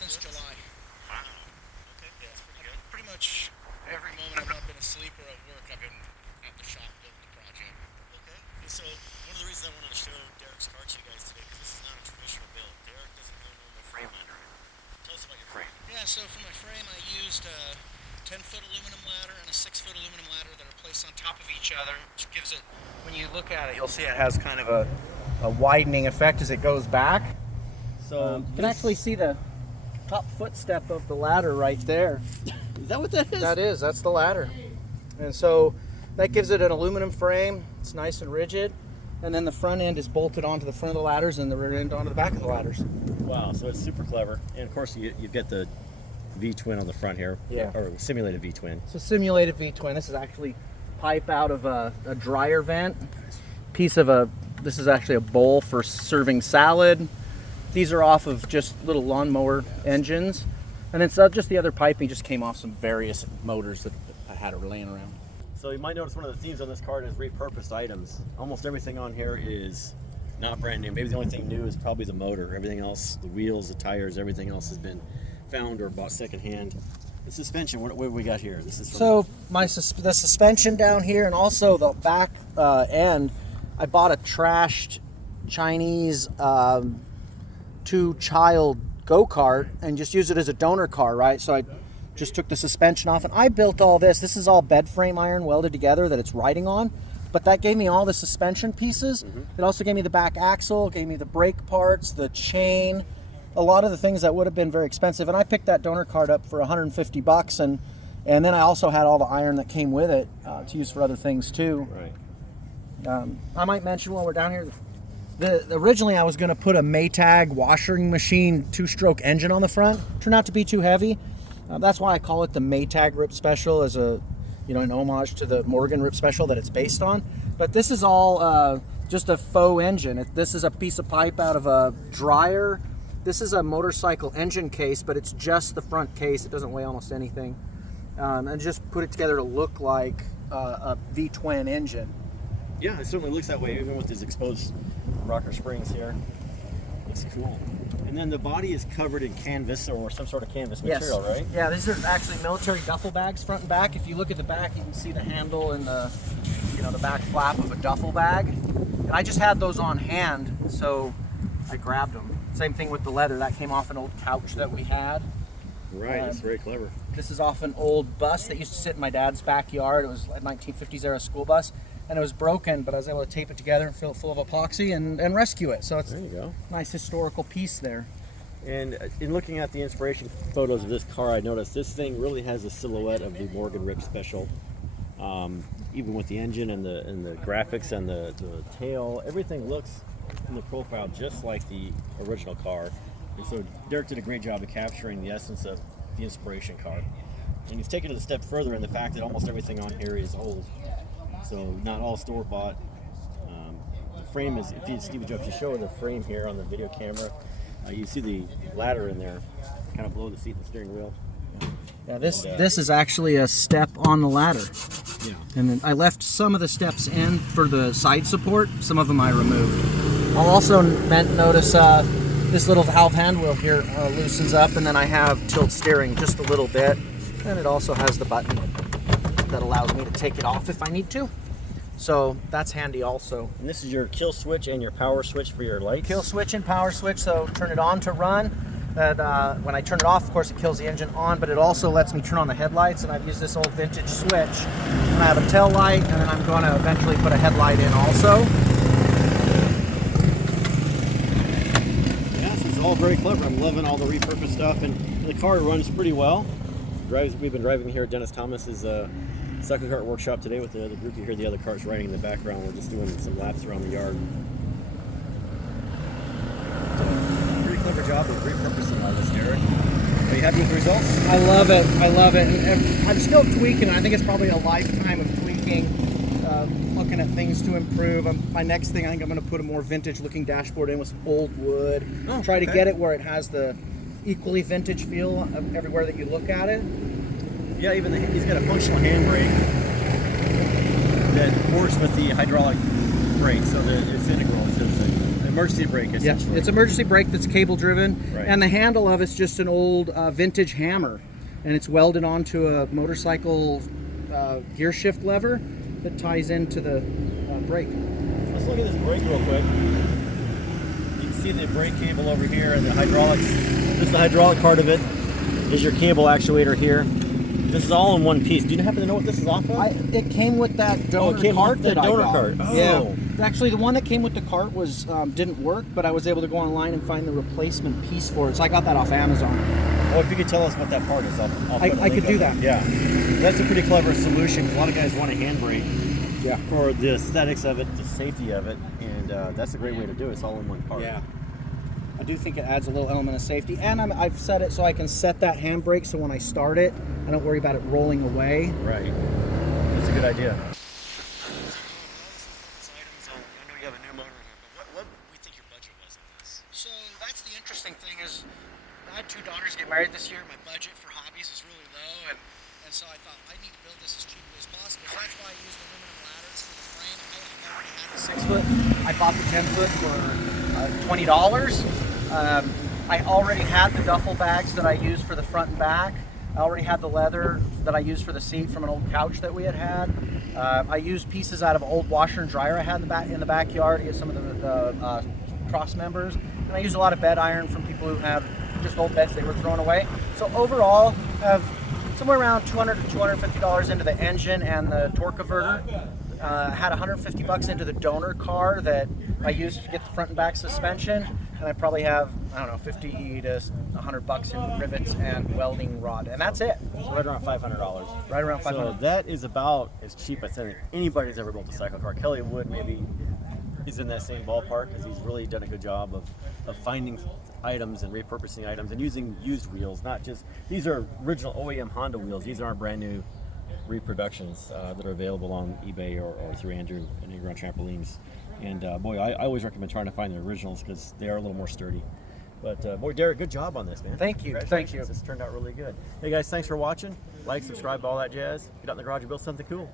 Since July. Wow. Okay, yeah, that's pretty good. Pretty much every moment I've not been asleep or at work, I've been at the shop building the project. Okay. And so one of the reasons I wanted to show Derek's car to you guys today, because this is not a traditional build. Derek doesn't have a normal frame under it. Tell us about your frame. Yeah, so for my frame, I used a 10-foot aluminum ladder and a 6-foot aluminum ladder that are placed on top of each other, which gives it, when you look at it, you'll see it has kind of a widening effect as it goes back. So You can actually see the top footstep of the ladder right there. is that what that is? That's the ladder. And so that gives it an aluminum frame. It's nice and rigid. And then the front end is bolted onto the front of the ladders and the rear end onto the back of the ladders. Wow, so it's super clever. And of course, you get the V-twin on the front here. Yeah. Or simulated V-twin. So simulated V-twin. This is actually pipe out of a dryer vent. This is actually a bowl for serving salad. These are off of just little lawnmower engines. And then just the other piping just came off some various motors that I had laying around. So you might notice one of the themes on this card is repurposed items. Almost everything on here is not brand new. Maybe the only thing new is probably the motor. Everything else, the wheels, the tires, everything else has been found or bought secondhand. The suspension, what have we got here? This is So the suspension down here and also the back end, I bought a trashed Chinese two-child go-kart and just used it as a donor car, right? So I just took the suspension off and I built all this. This is all bed frame iron welded together that it's riding on, but that gave me all the suspension pieces. It also gave me the back axle, gave me the brake parts, the chain, a lot of the things that would have been very expensive. And I picked that donor cart up for $150, and then I also had all the iron that came with it to use for other things too. Right. I might mention while we're down here, originally I was going to put a Maytag washing machine 2-stroke engine on the front. Turned out to be too heavy. That's why I call it the Maytag Rip Special, as an homage to the Morgan Rip Special that it's based on. But this is all just a faux engine. This is a piece of pipe out of a dryer. This is a motorcycle engine case, but it's just the front case. It doesn't weigh almost anything. And just put it together to look like a V-twin engine. Yeah, it certainly looks that way, even with these exposed rocker springs here. Looks cool. And then the body is covered in canvas or some sort of canvas material, right? Yeah, these are actually military duffel bags, front and back. If you look at the back, you can see the handle and the back flap of a duffel bag. And I just had those on hand, so I grabbed them. Same thing with the leather. That came off an old couch that we had. Right, that's very clever. This is off an old bus that used to sit in my dad's backyard. It was a 1950s era school bus, and it was broken, but I was able to tape it together and fill it full of epoxy and rescue it. So it's there you go. A nice historical piece there. And in looking at the inspiration photos of this car, I noticed this thing really has a silhouette of the Morgan Rip Special. Even with the engine and the graphics and the tail, everything looks in the profile just like the original car. And so Derek did a great job of capturing the essence of the inspiration car. And he's taken it a step further in the fact that almost everything on here is old. So not all store-bought. The frame is, Steve Joe, if you show the frame here on the video camera, you see the ladder in there, kind of below the seat and the steering wheel. Yeah, this is actually a step on the ladder. Yeah. And then I left some of the steps in for the side support. Some of them I removed. I'll also notice this little valve hand wheel here loosens up, and then I have tilt steering just a little bit. And it also has the button that allows me to take it off if I need to. So that's handy also. And this is your kill switch and your power switch for your lights? Kill switch and power switch, so turn it on to run. When I turn it off, of course, it kills the engine on, but it also lets me turn on the headlights, and I've used this old vintage switch. And I have a tail light, and then I'm going to eventually put a headlight in also. Yeah, this is all very clever. I'm loving all the repurposed stuff, and the car runs pretty well. We've been driving here at Dennis Thomas's CycleKart workshop today with the group. You hear the other cars riding in the background. We're just doing some laps around the yard. Pretty clever job of repurposing all this, Derek. Are you happy with the results? I love it. And I'm still tweaking. I think it's probably a lifetime of tweaking, looking at things to improve. My next thing, I think I'm going to put a more vintage-looking dashboard in with some old wood. Try to get it where it has the equally vintage feel everywhere that you look at it. Yeah, even he's got a functional handbrake that works with the hydraulic brake, so that it's integral. It's emergency brake, Yeah, essentially. it's emergency brake that's cable driven, Right. and the handle of it's just an old vintage hammer, and it's welded onto a motorcycle gear shift lever that ties into the brake. Let's look at this brake real quick. You can see the brake cable over here and the hydraulics. This is the hydraulic part of it. There's your cable actuator here. This is all in one piece. Do you happen to know what this is off of? It came with that donor it came cart with the that donor I got. cart. Oh. Yeah, actually, the one that came with the cart was didn't work, but I was able to go online and find the replacement piece for it. So I got that off Amazon. Well, if you could tell us what that part is, I'll put a I link could do up that. there. Yeah, that's a pretty clever solution. 'Cause a lot of guys want a handbrake Yeah. for the aesthetics of it, the safety of it, and that's a great way to do it. It's all in one part. Yeah. I do think it adds a little element of safety, and I've set it so I can set that handbrake so when I start it, I don't worry about it rolling away. Right. That's a good idea. So that's the interesting thing is, I had 2 daughters get married this year. My budget for hobbies is really low, and so I thought I need to build this as cheaply as possible. So that's why I used aluminum ladders for the frame. I already had a 6-foot. I bought the 10-foot for $20. I already had the duffel bags that I used for the front and back. I already had the leather that I used for the seat from an old couch that we had. I used pieces out of an old washer and dryer I had in the backyard to get some of the cross members. And I used a lot of bed iron from people who have just old beds they were throwing away. So overall, I have somewhere around $200 to $250 into the engine and the torque converter. Had $150 into the donor car that I used to get the front and back suspension, and I probably have, I don't know, $50 to $100 in rivets and welding rod, and that's it. So right around $500. Right around So $500. that is about as cheap as anybody's ever built a CycleKart. Kelly Wood maybe is in that same ballpark because he's really done a good job of finding items and repurposing items and using used wheels. Not just, these are original OEM Honda wheels. These aren't brand new reproductions that are available on eBay or through Andrew and Andrew on Trampolines. And boy, I always recommend trying to find the originals because they are a little more sturdy. But boy, Derek, good job on this, man. Thank you. Thank you. This turned out really good. Hey guys, thanks for watching. Like, subscribe, all that jazz. Get out in the garage and build something cool.